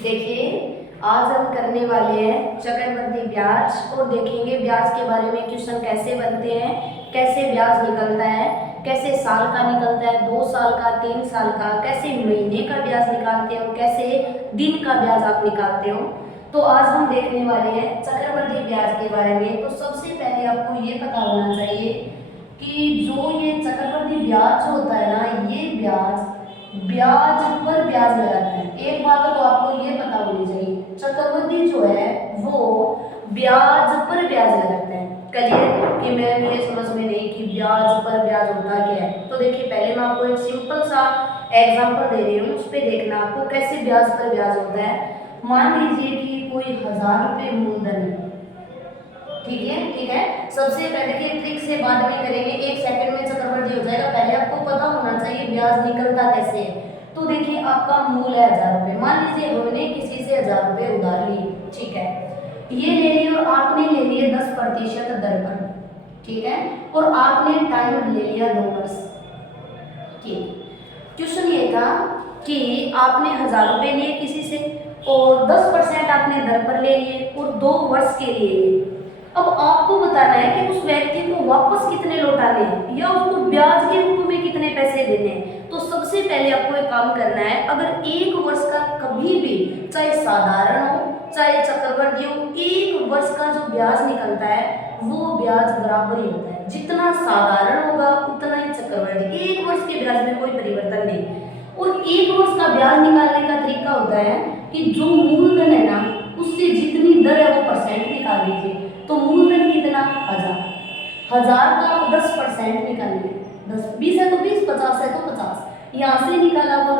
देखिए, आज हम करने वाले हैं चक्रवृद्धि ब्याज और देखेंगे ब्याज के बारे में क्वेश्चन कैसे बनते हैं, कैसे ब्याज निकलता है, कैसे साल का निकलता है, 2 साल का, 3 साल का, कैसे महीने का ब्याज निकालते हो, कैसे दिन का ब्याज आप निकालते हो। तो आज हम देखने वाले हैं चक्रवृद्धि ब्याज के बारे में। तो सबसे पहले आपको ये पता होना चाहिए कि जो ये चक्रवृद्धि ब्याज जो होता है ना, ये ब्याज ब्याज पर ब्याज लगाता है। एक बात तो आपको ये पता होनी चाहिए, चक्रवृद्धि जो है वो ब्याज पर ब्याज लगाता है। क्लियर कि मैम ये समझ में नहीं कि ब्याज पर ब्याज होता क्या है। तो देखिए, पहले मैं आपको एक सिंपल सा एग्जांपल दे रही हूँ, उस पर देखना आपको कैसे ब्याज पर ब्याज होता है। मान लीजिए कि कोई 1000 रुपये मूलधन है, ठीक है। सबसे पहले की ट्रिक से बाद में करेंगे, 1 सेकंड में चक्रवृद्धि हो जाएगा। पहले आपको पता होना चाहिए ब्याज निकलता कैसे है। तो देखिए, आपका मूल है 1000 रुपये। मान लीजिए हमने किसी से 1000 रुपये उधार लिए, ठीक है। ये ले लिए और आपने ले लिए 10% दर पर, ठीक है। और आपने टाइम ले लिया 2 वर्ष। ठीक, क्वेश्चन ये था कि आपने 1000 रुपये लिए किसी से और 10% आपने दर पर ले लिए और 2 वर्ष के लिए। अब आपको बताना है कि उस व्यक्ति को वापस कितने लौटाने हैं या उसको ब्याज के रूप में कितने पैसे देने हैं। तो सबसे पहले आपको एक काम करना है, अगर 1 वर्ष का कभी भी, चाहे साधारण हो चाहे चक्रवृद्धि हो, 1 वर्ष का जो ब्याज निकलता है वो ब्याज बराबर ही होता है। जितना साधारण होगा उतना ही चक्रवृद्धि। 1 वर्ष के ब्याज में कोई परिवर्तन नहीं। और 1 वर्ष का ब्याज निकालने का तरीका होता है कि जो मूलधन है ना, उससे जितनी दर है वो परसेंट निकाल दीजिए। तो मूलधन कितना, 1000 का 10% निकालिए। 20 है तो 20, 50 है तो 50। यहाँ से निकाला वो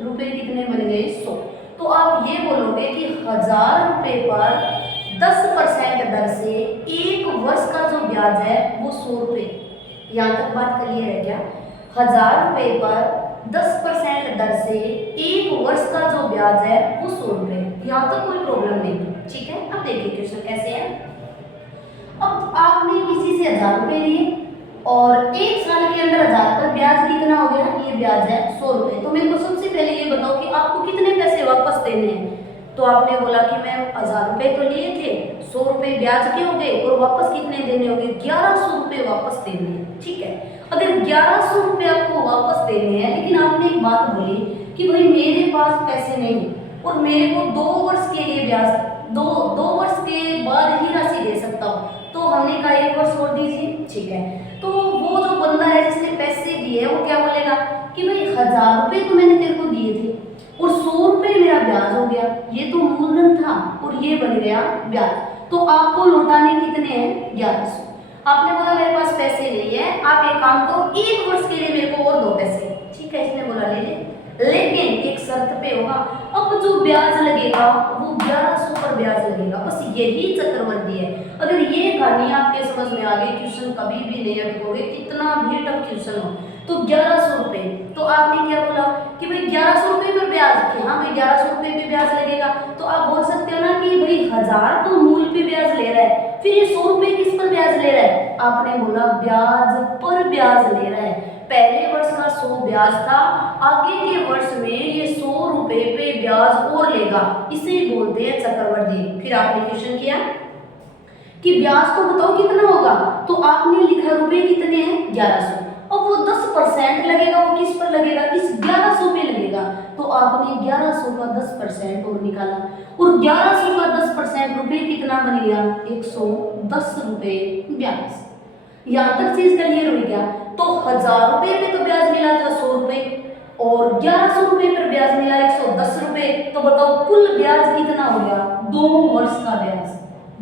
रुपए कितने बन गए, 100। तो आप ये बोलोगे कि 1000 रुपये पर 10% दर से 1 वर्ष का जो ब्याज है वो 100 रुपये। यहाँ तक बात क्लियर है क्या? 1000 रुपये पर 10% दर से 1 वर्ष का जो ब्याज है वो 100 रुपये। यहाँ तक कोई प्रॉब्लम नहीं, ठीक है। अब देखिए क्वेश्चन कैसे है। अब आपने किसी से 1000 रुपये लिए और 1 साल के अंदर 1000 पर ब्याज कितना हो गया, ये ब्याज है 100 रुपये। तो मेरे को सबसे पहले ये बताओ कि आपको कितने पैसे वापस देने हैं। तो आपने बोला कि मैं 1000 रुपये तो लिए थे, 100 रुपये ब्याज के हो गए और वापस कितने देने होंगे, 1100 रुपये वापस देने हैं, ठीक है। अगर 1100 रुपये आपको वापस देने हैं, लेकिन आपने एक बात बोली कि भाई मेरे पास पैसे नहीं और मेरे को 2 वर्ष के लिए ब्याज, दो वर्ष के बाद ही राशि दे सकता हूँ। तो हमने कहा 1 वर्ष और दीजिए, ठीक है। तो वो जो बंदा है जिसने पैसे दिए वो क्या बोलेगा कि भाई 1000 रुपये तो मैंने तेरे को दिए थे और 100 रुपये मेरा ब्याज हो गया। ये तो मूलधन था और ये बन गया ब्याज। तो आपको लौटाने कितने हैं, 1100। आपने बोला मेरे पास पैसे नहीं है, आप एक काम करो 1 वर्ष के लिए मेरे को और 2 पैसे, ठीक है। इसने बोला ले ले, लेकिन एक शर्त पे होगा। अब जो ब्याज लगेगा वो 1100 पर ब्याज लगेगा। बस यही चक्रवृद्धि है। अगर ये कहानी आपके समझ में आ गई, क्वेश्चन कभी भी नहीं अटकोगे, कितना भी टफ क्वेश्चन हो। तो 1100 रुपये, तो आपने क्या बोला कि भाई 1100 रुपये पर ब्याज, कि हाँ भाई 1100 रुपये पे ब्याज लगेगा। तो आप बोल सकते हो ना कि भाई 1000 तो मूल पे ब्याज ले रहा है, फिर ये 100 रुपये किस पर ब्याज ले रहा है। आपने बोला ब्याज पर ब्याज ले रहा है। पहले वर्ष का 100 ब्याज था, आगे के वर्ष में ये 100 रुपये पे ब्याज और लेगा, इसे बोलते हैं चक्रवृद्धि। फिर आपने क्वेश्चन किया कि ब्याज तो बताओ कितना होगा। तो आपने लिखा रुपए कितने हैं, 1100। अब वो 10% लगेगा, वो किस पर लगेगा, इस 1100 पे लगेगा। तो आपने 1100 का 10% और निकाला और 1100 का 10% रुपये कितना बन गया, 110 रुपये ब्याज। यहाँ तक चीज क्लियर हो गया। तो 1000 रुपये पे तो ब्याज मिला था 100 रुपये और 1100 रुपये पर ब्याज मिला 110 रुपये। तो बताओ कुल ब्याज कितना हो गया, 2 वर्ष का ब्याज,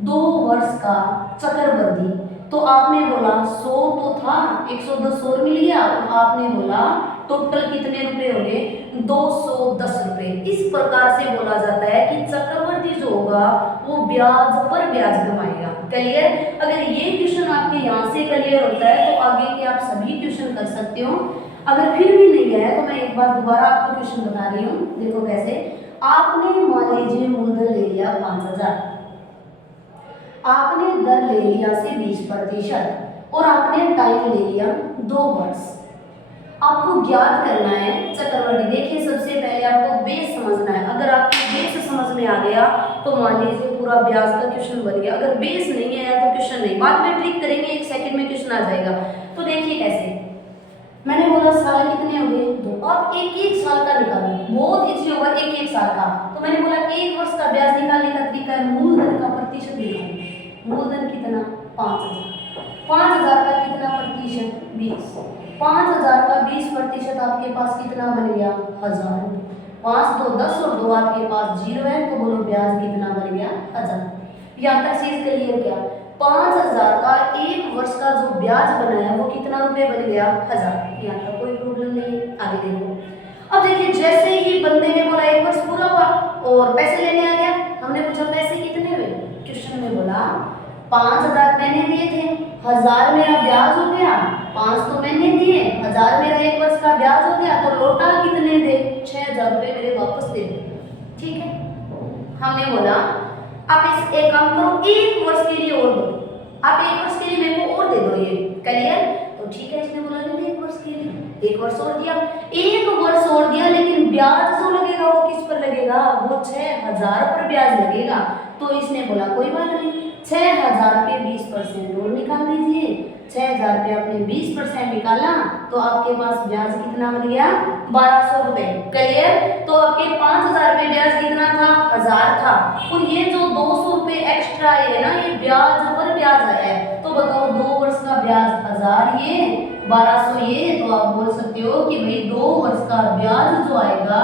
2 वर्ष का चक्रवृद्धि। तो आपने बोला 100 तो था, 110 और मिल गया, और आपने बोला टोटल कितने रुपए हो गए, 210 रुपये। इस प्रकार से बोला जाता है कि चक्रवृद्धि जो होगा वो ब्याज पर ब्याज कमाएगा। क्लियर? अगर ये क्वेश्चन आपके यहाँ से क्लियर होता है तो आगे के आप सभी क्वेश्चन कर सकते हो। अगर फिर भी नहीं है तो मैं एक बार दोबारा आपको क्वेश्चन बता रही हूँ। देखो कैसे। आपने मान लीजिए मूलधन ले लिया 5000, आपने दर ले लिया से 20% और आपने टाइम ले लिया 2 वर्ष। आपको ज्ञात करना है चक्रवृद्धि। देखिए सबसे पहले आपको बेस समझना तो मान लीजिए पूरा ब्याज का क्वेश्चन बन गया। अगर बेस नहीं आया तो क्वेश्चन नहीं, बाद में ट्रिक करेंगे, 1 सेकंड में क्वेश्चन आ जाएगा। तो देखिए कैसे, मैंने बोला साल कितने हो गए 2, अब एक एक साल का निकालो, बहुत इजी होगा एक एक साल का। तो मैंने बोला 1 वर्ष का ब्याज निकालने का तरीका है मूलधन का प्रतिशत निकालो। मूलधन कितना 5000, 5000 का कितना प्रतिशत 20, 5000 का 20% आपके पास कितना बन गया 1000 रुपये। 5 2 10 और 2 आपके पास 0 है, तो बोलो ब्याज कितना बन गया 1000। यहाँ तक चीज क्लियर क्या, 5000 का 1 वर्ष का जो ब्याज बना है वो कितना रुपए बन गया 1000। यहाँ तक कोई प्रॉब्लम नहीं है, आगे देखो। अब देखिए जैसे ही बंदे ने बोला 1 वर्ष पूरा हुआ और पैसे लेने आ गया, हमने पूछा पैसे कितने हुए, क्वेश्चन में बोला 5000 मैंने दिए थे, 1000 मेरा ब्याज हो गया, 5 तो मैंने दिए, 1000 मेरा 1 वर्ष का ब्याज हो गया, तो लौटा कितने दे 6000 रुपये मेरे वापस दे दो। ठीक है, हमने बोला आप इस एक काम करो 1 वर्ष के लिए और दो, आप 1 वर्ष के लिए मेरे को और दे दो, ये क्लियर। तो ठीक है, इसने बोला नहीं 1 वर्ष के लिए 1 वर्ष और दिया, 1 वर्ष और दिया, लेकिन ब्याज जो लगेगा वो किस पर लगेगा, वो 6000 पर ब्याज लगेगा। तो इसने बोला कोई बात नहीं, 6000 पे 20% और निकाल दीजिए। 6000 पे आपने 20% निकाला तो आपके पास ब्याज कितना बन गया 1200 रुपए। क्लियर। तो आपके 5000 पे ब्याज कितना था 1000 था, और ये जो 200 रुपए एक्स्ट्रा है ना, ये ब्याज पर ब्याज आया है। तो बताओ 2 वर्ष का ब्याज 1000 ये 1200 ये, तो आप बोल सकते हो कि भाई 2 वर्ष का ब्याज जो आएगा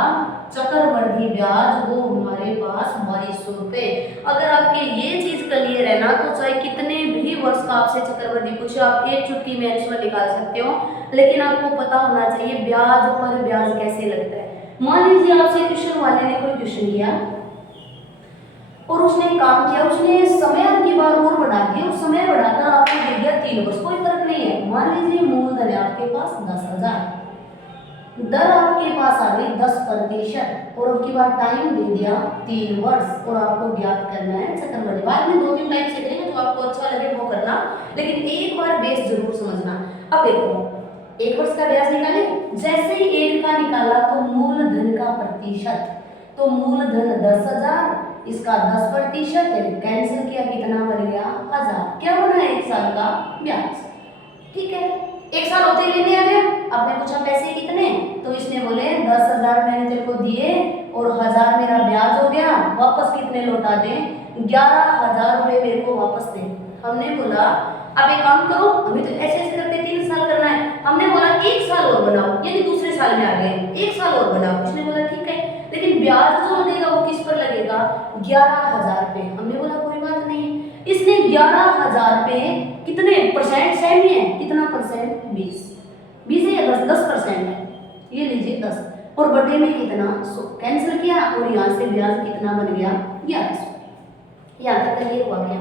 चक्रवृद्धि ब्याज वो हमारे पास 2200 रुपए। अगर आपके ये चीज क्लियर है ना, तो चाहे कितने भी वर्ष का आपसे चक्रवृद्धि पूछे आप एक चुटकी में आंसर निकाल सकते हो, लेकिन आपको पता होना चाहिए ब्याज पर ब्याज कैसे लगता है। मान लीजिए आपसे क्वेश्चन वाले ने कोई क्वेश्चन दिया और उसने काम किया, उसने समय आपकी बार और बढ़ा दिया, और समय बढ़ाकर आपको दे दिया 3 वर्ष, कोई फर्क नहीं है। मान लीजिए मूलधन है आपके पास 10,000, दर आपके पास आ गई 10% और अब की बार टाइम दे दिया 3 वर्ष, और आपको ज्ञात करना है चक्रवृद्धि। बाद में 2-3 टाइप से करेंगे, जो आपको अच्छा लगे वो करना, लेकिन एक बार बेस जरूर समझना। अब देखो 1 वर्ष का ब्याज निकाले, जैसे ही 1 का निकाला तो मूलधन का प्रतिशत, तो मूलधन 10,000, इसका 10% कैंसिल किया, कितना बन गया 1000। क्या बना 1 साल का ब्याज। ठीक है, 1 साल होते लेने आ गया, आपने पूछा पैसे कितने, तो इसने बोले 10,000 मैंने तेरे को दिए और 1000 मेरा ब्याज हो गया, वापस कितने लौटा दे 11,000 रुपए मेरे को वापस दे। हमने बोला आप एक काम करो, अभी तो ऐसे ऐसे करते 3 साल करना है, हमने बोला 1 साल और बनाओ, यानी दूसरे साल में आ गए 1 साल और बनाओ। उसने बोला ठीक है, लेकिन ब्याज जो लगेगा वो किस पर लगेगा 11,000 पे। हमने बोला कोई बात नहीं। इसने 11,000 पे कितने परसेंट सेम ही है, कितना परसेंट 20 है या 10% है, ये लीजिए 10, और बटे में कितना 100 कैंसिल किया, और यहाँ से ब्याज कितना बन गया 1100। यहाँ तक क्लियर हुआ क्या।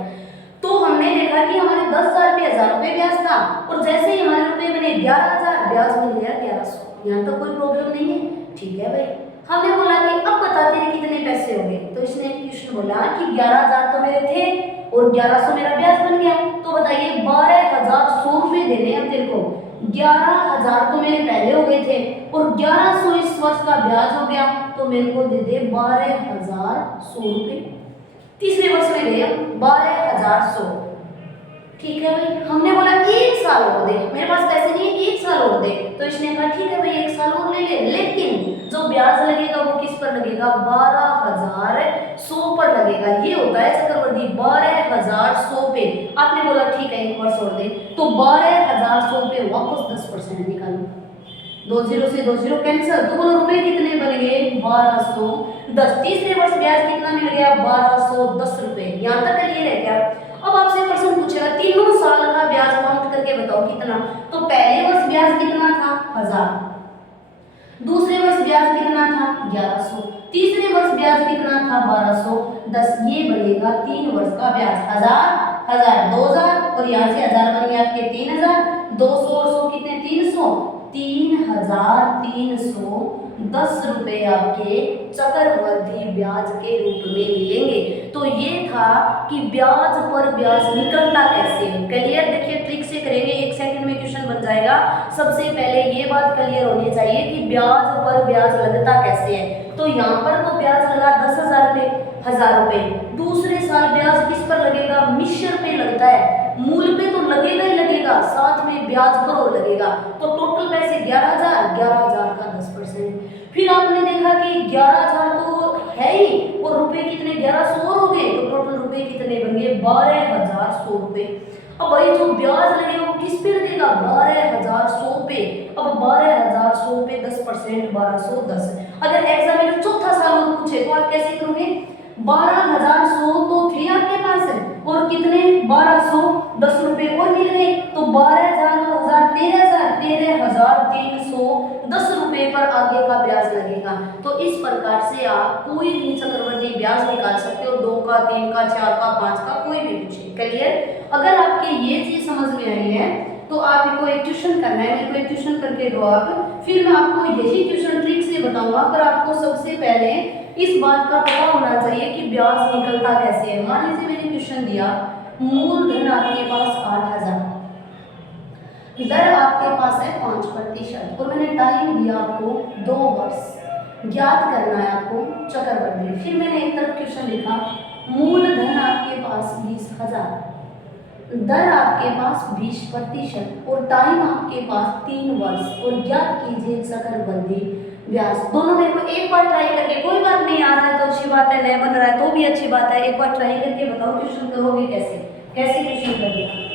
तो हमने देखा कि हमारे 10,000 पे 1000 रुपये ब्याज था, और जैसे ही हमारे रुपए बने 11,000, ब्याज मिल गया 1100। यहाँ तो कोई प्रॉब्लम नहीं है। ठीक है भाई, हमने बोला कि अब बता तेरे कितने पैसे हो गए, तो इसने क्वेश्चन बोला कि 11,000 तो मेरे थे और 1100 मेरा ब्याज बन गया, तो बताइए 12,100 रुपये देने अब तेरे को। 11,000 तो मेरे पहले हो गए थे और 1100 इस वर्ष का ब्याज हो गया, तो मेरे को दे दे 12,100 रुपये। तीसरे वर्ष में गए 12,100। ठीक है भाई, हमने बोला 1 साल और दे, मेरे पास पैसे नहीं है 1 साल और दे, तो इसने कहा ठीक है भाई 1 साल और ले ले, लेकिन जो ब्याज लगेगा वो किस पर लगेगा 12,100 पर लगेगा। ये होता है चक्रवृद्धि 12,100 पे। आपने बोला ठीक है 1 वर्ष और दे, तो 12,100 पे वापस 10% निकालो, 2 0 से 2 0 कैंसिल, तो बोलो रुपए कितने बन गए 1210। तीसरे वर्ष ब्याज कितना मिल गया 1210 रुपए। यहाँ तक क्लियर है क्या। अब आपसे प्रश्न पूछेगा तीनों साल का ब्याज काउंट करके बताओ कितना, तो पहले वर्ष ब्याज कितना था 1000, दूसरे वर्ष ब्याज कितना था 1100, तीसरे वर्ष ब्याज कितना था 1210। ये बनेगा 3 वर्ष का ब्याज 1000 1000 2000, और यहाँ से 1000 बन गया आपके 3000, 200 और 100 कितने 300, 3,310 रुपए आपके चक्रवृद्धि ब्याज के रूप में मिलेंगे। तो ये था कि ब्याज पर ब्याज निकलता कैसे है। क्लियर। देखिए ट्रिक से करेंगे, 1 सेकंड में क्वेश्चन बन जाएगा। सबसे पहले ये बात क्लियर होनी चाहिए कि ब्याज पर ब्याज लगता कैसे है। तो यहाँ पर तो ब्याज लगा 10,000 पे, 1000 रुपए। दूसरे साल ब्याज किस पर लगेगा, मिश्र पे लगता है, मूल पे तो लगेगा ही लगेगा, साथ में ब्याज पर और लगेगा। तो टोटल पैसे 11,000 का 10%। फिर आपने देखा कि 11,000 तो है ही और रुपए कितने 1100 हो गए, तो टोटल रुपए कितने बन गए 12,100 रुपए। अब भाई जो ब्याज लगेगा वो किस पे लगेगा, 12,100 पे। अब 12,100 पे 10% 1210। अगर एग्जामिनर चौथा साल और पूछे तो आप कैसे करोगे, 12,100 तो थे आपके पास और कितने 1210 रुपए और मिल गए, तो 12,000 13,310 रुपए पर आगे का ब्याज लगेगा। तो इस प्रकार से आप कोई भी चक्रवृद्धि ब्याज निकाल सकते हो, 2 का, 3 का, 4 का, 5 का, कोई भी पूछे। क्लियर? अगर आपके ये चीज समझ में आई है तो आपको एक ट्यूशन करना है, मेरे को एक ट्यूशन करके दो आप, फिर मैं आपको यही ट्यूशन ट्रिक से बताऊंगा। पर आपको सबसे पहले इस बात का पता होना चाहिए कि ब्याज निकलता कैसे है। मान लीजिए मैंने ट्यूशन दिया, मूलधन आपके पास 8,000, दर आपके पास है 5% और मैंने टाइम दिया आपको 2 वर्ष, ज्ञात करना है आपको चक्रवृद्धि। फिर मैंने एक तरफ क्वेश्चन लिखा, मूलधन आपके पास 20,000, दर आपके पास 20% और टाइम आपके पास 3 वर्ष और ज्ञात कीजिए चक्रवृद्धि ब्याज। दोनों मेरे को एक बार ट्राई करके, कोई बात नहीं आ रहा है तो अच्छी बात है, नहीं बन रहा है तो भी अच्छी बात है, एक बार ट्राई करके बताओ क्वेश्चन करोगे कैसे, कैसे क्वेश्चन करोगे।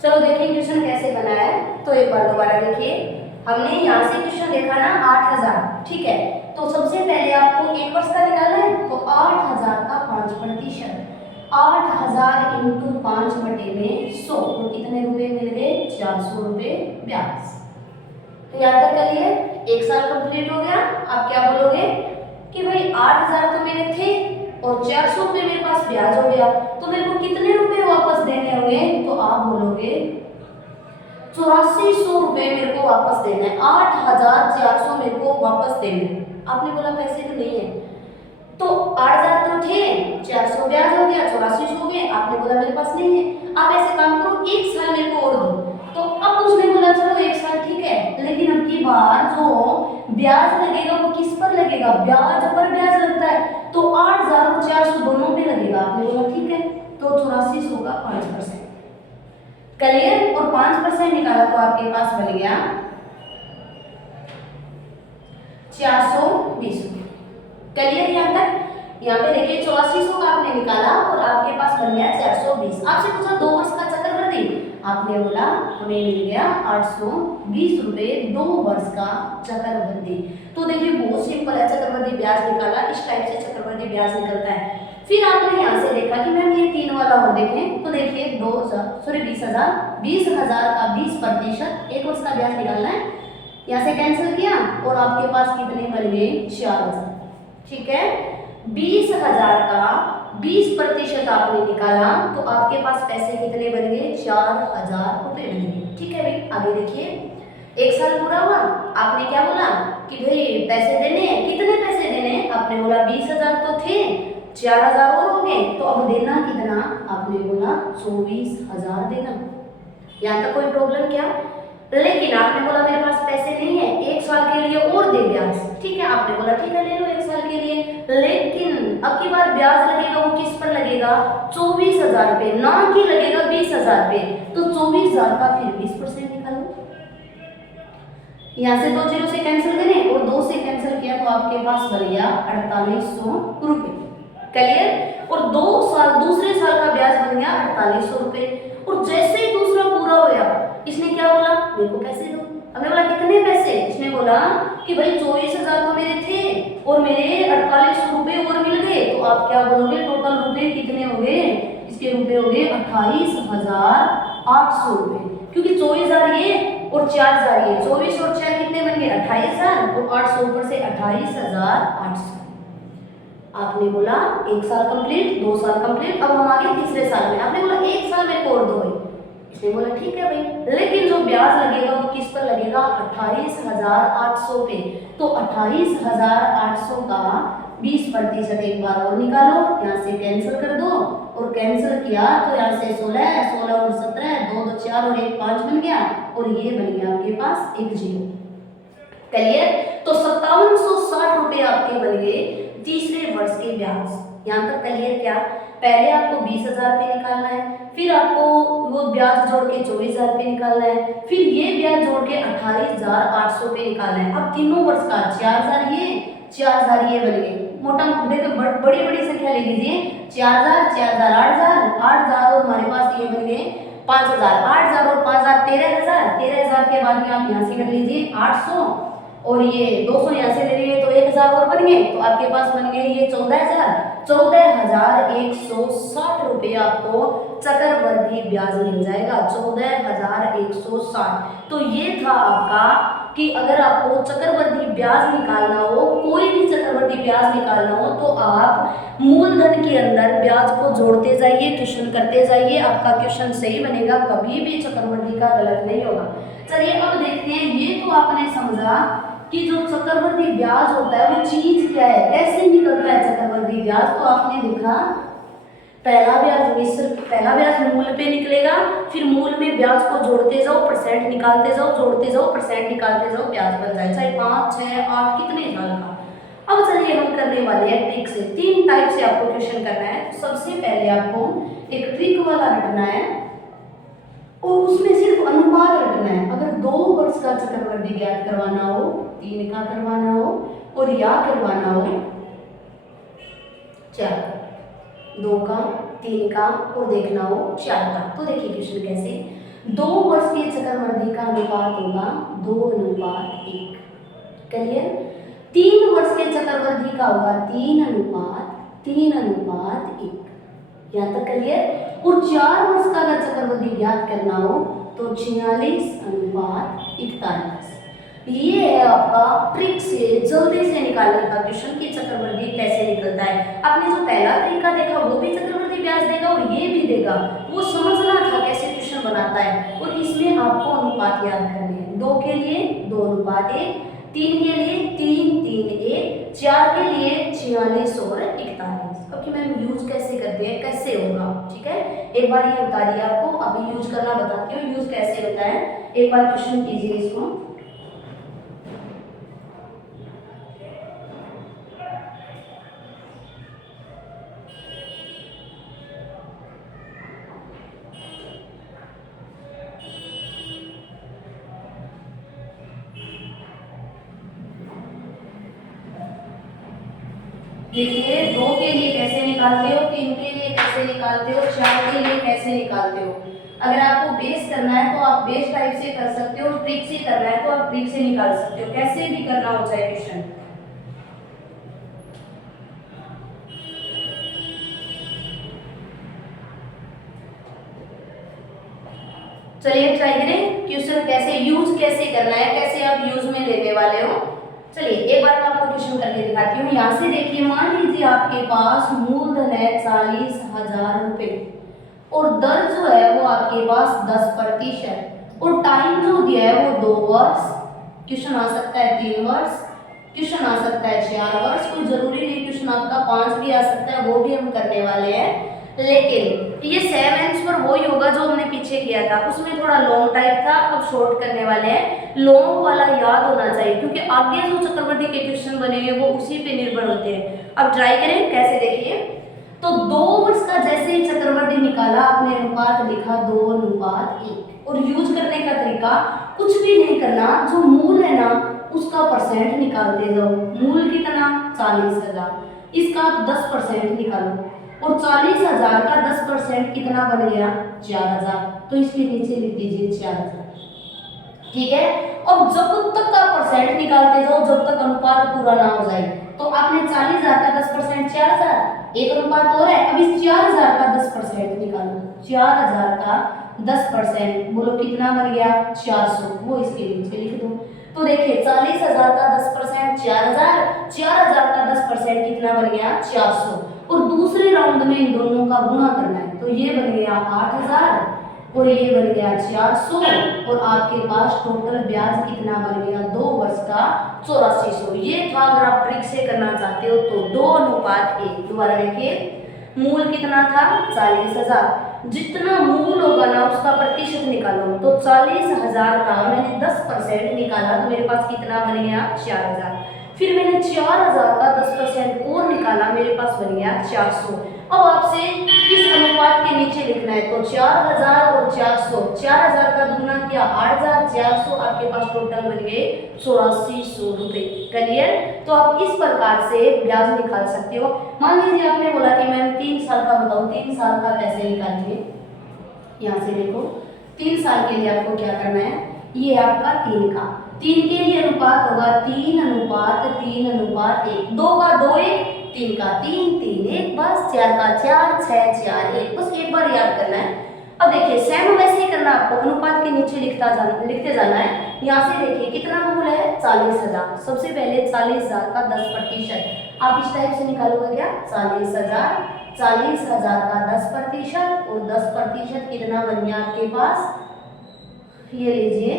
चलो देखिए क्वेश्चन कैसे बना है। तो एक बार दोबारा देखिए, हमने यहाँ से क्वेश्चन देखा ना 8,000, ठीक है। तो सबसे पहले आपको 1 वर्ष का निकालना है, तो 8,000 का 5%, 8,000 इंटू 5 बटे में 100, तो कितने रुपए मिल गए 400 रुपए ब्याज। तो याद तक कर लिए, 1 साल कंप्लीट हो गया। आप क्या बोलोगे कि भाई 8,000 तो मेरे थे और 400 रुपए मेरे पास ब्याज हो गया, तो मेरे को कितने रुपए वापस देने होंगे, तो आप बोलोगे 8400 रुपए मेरे को वापस देना है, 8,400 मेरे को वापस देना है। आपने बोला पैसे तो नहीं है, तो 8,000 तो थे, 400 ब्याज हो गया, 8400 हो गए, आपने बोला मेरे पास नहीं है। आप ऐसे काम करो, 1 साल मेरे को और दो। तो अब उसने बोला चलो 1 साल ठीक है, लेकिन अब की बार जो ब्याज लगेगा वो किस पर लगेगा, ब्याज पर ब्याज लगता है, तो 8,000 और 400 दोनों पे लगेगा। आपने बोला ठीक है, तो 8400 का 5%। क्लियर? और 5% निकाला तो आपके पास बन गया 420 रुपये। क्लियर? यहाँ तक यहाँ पे देखिए 8400 का आपने निकाला और आपके पास बन गया 420। आपसे पूछा 2 वर्ष का चक्रवृद्धि, आपने बोला हमें मिल गया 820 रुपए 2 वर्ष का चक्रवृद्धि। तो देखिए बहुत सिंपल है, चक्रवृद्धि ब्याज निकाला, इस टाइप से चक्रवृद्धि ब्याज निकलता है। फिर आपने यहाँ से देखा कि मैम ये 3 वाला और देखें, तो देखिए 20,000 का 20%, 1 वर्ष का ब्याज निकालना है। यहाँ से कैंसिल किया और आपके पास कितने बन गए 4,000। ठीक है, 20,000 का 20% आपने निकाला तो आपके पास पैसे कितने बन गए 4,000 रुपए बन गए। ठीक है भाई, आगे देखिए 1 साल पूरा हुआ, आपने क्या बोला कि भाई पैसे देने हैं, कितने पैसे देने हैं, आपने बोला 20,000 तो थे, 4,000 और हो गए, तो अब देना कितना, आपने बोला 24,000 देना। यहाँ तक कोई प्रॉब्लम क्या? लेकिन आपने बोला मेरे पास पैसे नहीं है, 1 साल के लिए और दे ब्याज। ठीक है, आपने बोला ठीक है ले लो 1 साल के लिए, लेकिन अब की बार ब्याज लगेगा वो किस पर लगेगा 24,000 पे, ना कि लगेगा 20,000 पे। तो 24,000 का फिर 20% निकालो, यहाँ से 2 जीरो से कैंसिल करें और 2 से कैंसिल किया तो आपके पास बन गया 4,800 रुपए। क्लियर? और 2 साल दूसरे साल का ब्याज बन गया 4,800 रुपए। और जैसे ही दूसरा पूरा होया, इसने क्या बोला मेरे को पैसे दो। हमने बोला कितने पैसे, इसने बोला कि भाई 24,000 तो मेरे थे और मेरे 4,800 रुपए और मिल गए, तो आप क्या बोलोगे, टोटल रुपए कितने हो गए, इसके रुपए हो गए 28,800 रुपए, क्योंकि 24,000 ये और 4,000 ये, 24 और 4 कितने बन गए 28,000 और 800 ऊपर से 28,800। आपने बोला 1 साल कंप्लीट, 2 साल कंप्लीट, अब हम आगे तीसरे साल में। आपने बोला 1 साल में और दो भाई, इसने बोला ठीक है भाई, लेकिन जो ब्याज लगेगा वो किस पर लगेगा, 28,800 पे। तो 28,800 का 20% एक बार और निकालो, यहाँ से कैंसिल कर दो, और कैंसिल किया तो यहाँ से 16, 16 और 17, 2 2 4 और 1 5 बन गया, और ये बन गया आपके पास 1 0। क्लियर? तो 5760 रुपए आपके बन गए तीसरे वर्ष के ब्याज। यहाँ तक क्लियर? क्या पहले आपको 20,000 रुपये निकालना है, फिर आपको वो ब्याज जोड़ के 24,000 रुपये निकालना है, फिर ये ब्याज जोड़ के 28,800 रुपये निकालना है। अब तीनों वर्ष का 4,000 ये 4,000 ये बन गए, मोटा देखो बड़ी बड़ी संख्या ले लीजिए, 4,000 4,000 8,000 8,000 और हमारे पास ये बन गए 5,000, 8,000 और 5,000 13,000, 13,000 के बाद में आप यहाँ से कर लीजिए 800, और ये 200 यहाँ से ले लिए तो 1,000 और बन गए, तो आपके पास बन गए ये 14,000, 14,160 रुपये आपको चक्रवृद्धि ब्याज मिल जाएगा, 14,160। तो ये था आपका कि अगर आपको चक्रवृद्धि ब्याज निकालना हो, कोई भी चक्रवृद्धि ब्याज निकालना हो, तो आप मूलधन के अंदर ब्याज को जोड़ते जाइए, क्वेश्चन करते जाइए, आपका क्वेश्चन सही बनेगा, कभी भी चक्रवृद्धि का गलत नहीं होगा। चलिए अब देखते हैं, ये तो आपने समझा कि जो चक्रवृद्धि ब्याज होता है वो चीज क्या है, कैसे निकलता है चक्रवृद्धि ब्याज। तो आपने देखा पहला ब्याज मूल पे निकलेगा, फिर मूल में ब्याज को जोड़ते जाओ, परसेंट निकालते जाओ, जोड़ते जाओ, परसेंट निकालते जाओ, ब्याज बन जाए, चाहे 5 6 8 कितने साल का। अब चलिए हम करने वाले हैं ट्रिक से। 3 टाइप से आपको क्वेश्चन करना है। तो सबसे पहले आपको एक ट्रिक वाला रटना है, और उसमें सिर्फ अनुपात रटना है। अगर 2 वर्ष का चक्रवृद्धि ज्ञात करवाना हो, 3 का करवाना हो, और या करवाना हो 4, 2 का, 3 का, और देखना हो 4 का। तो देखिए क्वेश्चन कैसे, 2 वर्ष के चक्रवृद्धि का अनुपात होगा 2:1। क्लियर? 3 वर्ष के चक्रवृद्धि का होगा 3:1। यहाँ तक क्लियर? और 4 वर्ष का अगर चक्रवृद्धि ज्ञात करना हो तो 46:41। ये है आपका ट्रिक से जल्दी से निकालने का क्वेश्चन कि चक्रवृद्धि कैसे निकलता है। आपने जो पहला तरीका देखा वो भी चक्रवृद्धि ब्याज देगा और ये भी देगा, वो समझना था कैसे क्वेश्चन बनाता है। और इसमें आपको अनुपात याद करने हैं। 2 के लिए 2:1, 3 के लिए 3:3:1, 4 के लिए 46 और 41। अब कि मैम यूज कैसे करते हैं, कैसे होगा, ठीक है, एक बार ये उतारिए, आपको अभी यूज करना बताती हूँ, यूज कैसे होता है। एक बार क्वेश्चन कीजिए इसको। देखिए 2 के लिए कैसे निकालते हो, 3 के लिए कैसे निकालते हो, 4 के लिए कैसे निकालते हो। अगर आपको बेस करना है तो आप बेस टाइप से कर सकते हो, ट्रिक से करना है तो आप ट्रिक से निकाल सकते हो, कैसे भी करना हो चाहे क्वेश्चन। चलिए ट्राई करें क्वेश्चन कैसे यूज कैसे करना है, कैसे आप यूज में लेने वाले हो। चलिए एक बार मैं आपको क्वेश्चन करके दिखाती हूँ। यहाँ से देखिए, मान लीजिए आपके पास मूलधन है 40,000 रुपये, और दर जो है वो आपके पास 10%, और टाइम जो दिया है वो 2 वर्ष। क्वेश्चन आ सकता है 3 वर्ष, क्वेश्चन आ सकता है 4 वर्ष, कोई जरूरी नहीं क्वेश्चन आपका 5 भी आ सकता है, वो भी हम करने वाले हैं। लेकिन ये सेम आंसर वही होगा जो हमने पीछे किया था, उसमें थोड़ा लॉन्ग टाइप था, अब शॉर्ट करने वाले हैं। लॉन्ग वाला याद होना चाहिए क्योंकि आगे जो चक्रवृद्धि के क्वेश्चन बनेंगे वो उसी पे निर्भर होते हैं। अब ट्राई करें कैसे, देखिए। तो 2 वर्ष का जैसे ही चक्रवृद्धि निकाला, आपने अनुपात लिखा 2:1, और यूज करने का तरीका कुछ भी नहीं करना, जो मूल है ना उसका परसेंट निकालते जाओ। मूल कितना 40,000, इसका आप 10% निकालो, और 40,000 का 10% कितना बन गया 4,000, तो इसके नीचे लिख दीजिए 4,000, ठीक है। अब जब तक आप परसेंट निकालते जाओ, जब तक अनुपात पूरा ना हो जाए। तो आपने 40,000 का 10% 4,000, एक अनुपात और है। अब इस 4,000 का 10% निकालो, 4,000 का 10% बोलो कितना बन गया 400, वो इसके नीचे लिख दो। तो देखिए 40,000 का 10% 4,000, 4,000 का 10% कितना बन गया 400, और दूसरे राउंड में इन दोनों का गुणा करना है। तो ये बन गया 8,000 और ये बन गया 400, और आपके पास टोटल ब्याज कितना बन गया 2 वर्ष का 8400। ये था, अगर आप ट्रिक से करना चाहते हो तो 2:1। दोबारा देखिए, मूल कितना था 40,000, जितना मूल होगा ना उसका प्रतिशत निकालो। तो 40,000 का मैंने 10% निकाला तो मेरे पास कितना बन गया 4,000। फिर मैंने 4,000 का 10% और निकाला, मेरे पास बन गया 400। अब आपसे किस अनुपात के नीचे लिखना है, तो 4,000 और 400, 4,000 का दुगना किया 8,000, 400, आपके पास टोटल बन गए 8400 रुपए। क्लियर? तो आप इस प्रकार से ब्याज निकाल सकते हो। मान लीजिए आपने बोला कि मैम 3 साल का बताओ, 3 साल का कैसे निकालेंगे। यहाँ से देखो, 3 साल के लिए आपको क्या करना है, ये आपका 3 का, 3 के लिए अनुपात होगा 3:3:1, 2 का 2 1, 3 का 3 3 1, बस 4 का 4 6 4 1, बस एक बार याद करना है। अब देखिए सेम वैसे ही करना, आपको अनुपात के नीचे लिखते जाना है। यहाँ से देखिए कितना मूल है 40,000, सबसे पहले 40,000 का 10%, आप इस टाइप से निकालोगे क्या 40,000, 40,000 का 10% और 10% कितना बन गया आपके पास, ये लीजिए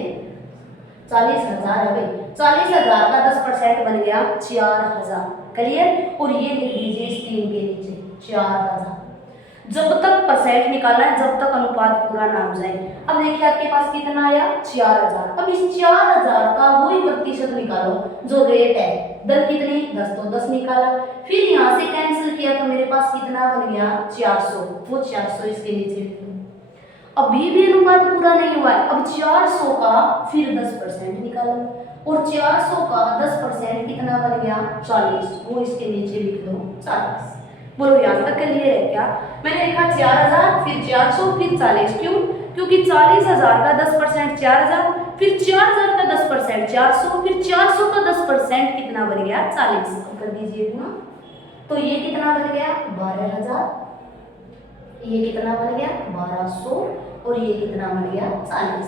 40,000 है भाई, 40,000 का 10% बन गया 4,000। क्लियर? और ये लिख दीजिए इस 3 के नीचे 4,000। जब तक परसेंट निकालना है, जब तक अनुपात पूरा ना हो जाए। अब देखिए आपके पास कितना आया 4,000। अब इस 4,000 का वही प्रतिशत निकालो जो रेट है, दर कितनी 10, तो 10 निकाला। फिर यहाँ से कैंसिल किया तो मेरे पास कितना बन गया 400, वो 400 इसके नीचे। अभी भी अनुपात पूरा नहीं हुआ है। अब 400 का फिर 10% निकालो, और 400 का 10% कितना बन गया 40, वो इसके नीचे लिख दो 40। बोलो यहाँ तक क्लियर है क्या? मैंने लिखा 4,000 फिर 400 फिर 40, क्यों? क्योंकि 40,000 का 10% 4,000, फिर 4,000 का 10% 400, फिर 400 का 10% कितना बन गया 40। कर दीजिए गुणा, तो ये कितना बन गया 12,000, ये कितना बन गया 1200, और ये कितना बन गया 40।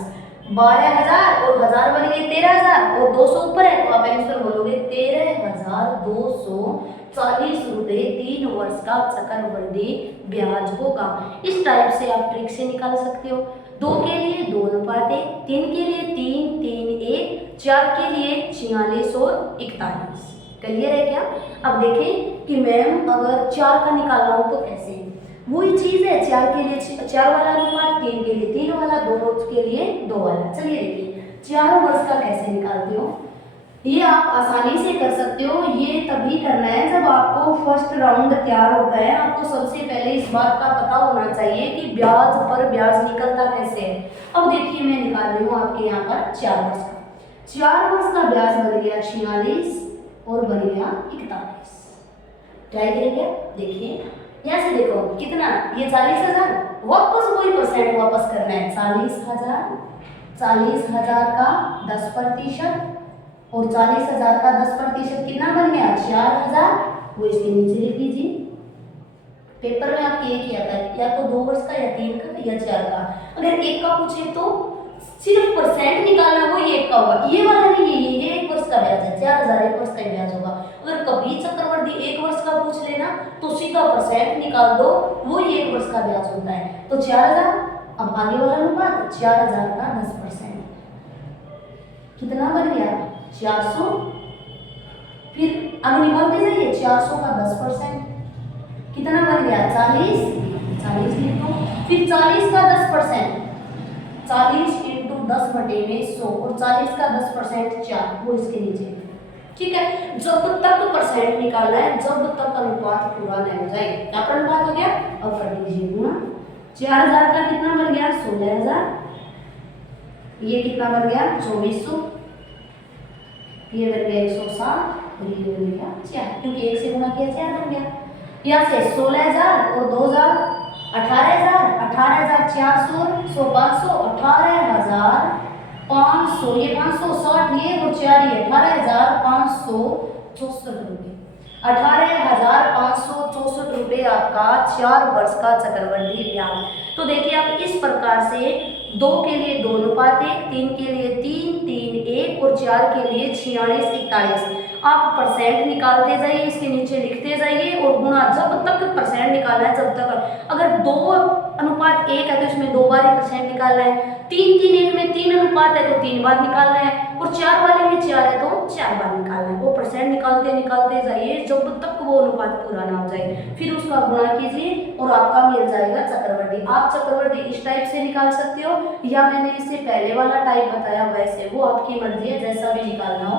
12,000 और 1000 बन गए 13,000, और 200 ऊपर है तो आप आंसर बोलोगे 13,240 रुपए 3 वर्ष का चक्रवृद्धि ब्याज होगा। इस टाइप से आप ट्रिक से निकाल सकते हो। 2 के लिए 2:1, 3 के लिए 3 3 1, 4 के लिए 46 और 41। क्लियर है क्या? अब देखें कि मैम अगर 4 का निकालना हो तो कैसे, वही चीज है, 4 के लिए 4 वाला अनुपात, 3 के लिए 3 वाला, 2 के लिए 2 वाला। चलिए देखिए 4 वर्ष का कैसे निकालते हो, ये आप आसानी से कर सकते हो। ये तभी करना है जब आपको फर्स्ट राउंड तैयार होता है। आपको सबसे पहले इस बात का पता होना चाहिए कि ब्याज पर ब्याज निकलता कैसे है। अब देखिए मैं निकाल रही हूँ आपके यहाँ पर 4 वर्ष का, 4 वर्ष का ब्याज बन गया 46 और बन गया 41। ट्राई करेंगे, देखिए यहाँ से देखो कितना, ये 40,000, वापस वही परसेंट वापस करना है 40,000, 40,000 का 10% और 40,000 का 10% कितना बन गया 4,000, वो इसके नीचे लिख दीजिए। पेपर में आपके एक ही आता है, या तो 2 वर्ष का या 3 का या 4 का। अगर 1 का पूछे तो सिर्फ परसेंट निकालना, वो 1 का होगा, ये वाला नहीं है, ये 1 वर्ष का ब्याज है, 4,000 1 वर्ष का ब्याज होगा। अगर कभी चक्रवृद्धि 1 वर्ष का पूछ लेना तो सीधा परसेंट निकाल दो, वो 1 वर्ष का ब्याज होता है। तो 4,000, अब आगे वाला अनुपात 4,000 का 10% कितना बन गया 400, फिर आगे निकालते जाइए 400 का 10% कितना बन गया 40, 40 लिख दो, फिर 40 का 10%, 40 इंटू 10/100 और 40 का 10% 4, वो इसके नीचे। ठीक है, जब तक परसेंट निकालना है, जब तक अनुपात पूरा नहीं हो जाए। क्या अनुपात हो गया, अब कर दीजिए गुणा। 4,000 का कितना बन गया 16,000, ये कितना बन गया 2400, ये बन गया 160 और ये बन गया 4, क्योंकि 1 से गुणा किया 4 बन गया। यहाँ से 16,000 और 2,000 18,000, 18,400, 100 500, 18,000 500, ये 560 ये और 4 ये 18,564 रुपये। 18,564 रुपये आपका 4 वर्ष का चक्रवृद्धि ब्याज। तो देखिए आप इस प्रकार से 2 के लिए 2:1, 3 के लिए 3, 3, 1 और 4 के लिए 46, 41। आप परसेंट निकालते जाइए, इसके नीचे लिखते जाइए और गुणा जब तक परसेंट निकालना है, जब तक अगर 2:1 है तो इसमें 2 बार ही परसेंट निकालना है, 3, 3, 1 में 3 अनुपात है तो 3 बार निकालना है और 4 वाले में 4 है तो 4 बार निकालना है। वो परसेंट निकालते निकालते जाइए जब तक वो अनुपात पूरा ना हो जाए, फिर उसका गुणा कीजिए और आपका मिल जाएगा चक्रवृद्धि। आप चक्रवृद्धि इस टाइप से निकाल सकते हो या मैंने इससे पहले वाला टाइप बताया वैसे, वो आपकी मर्जी है जैसा भी निकालना हो।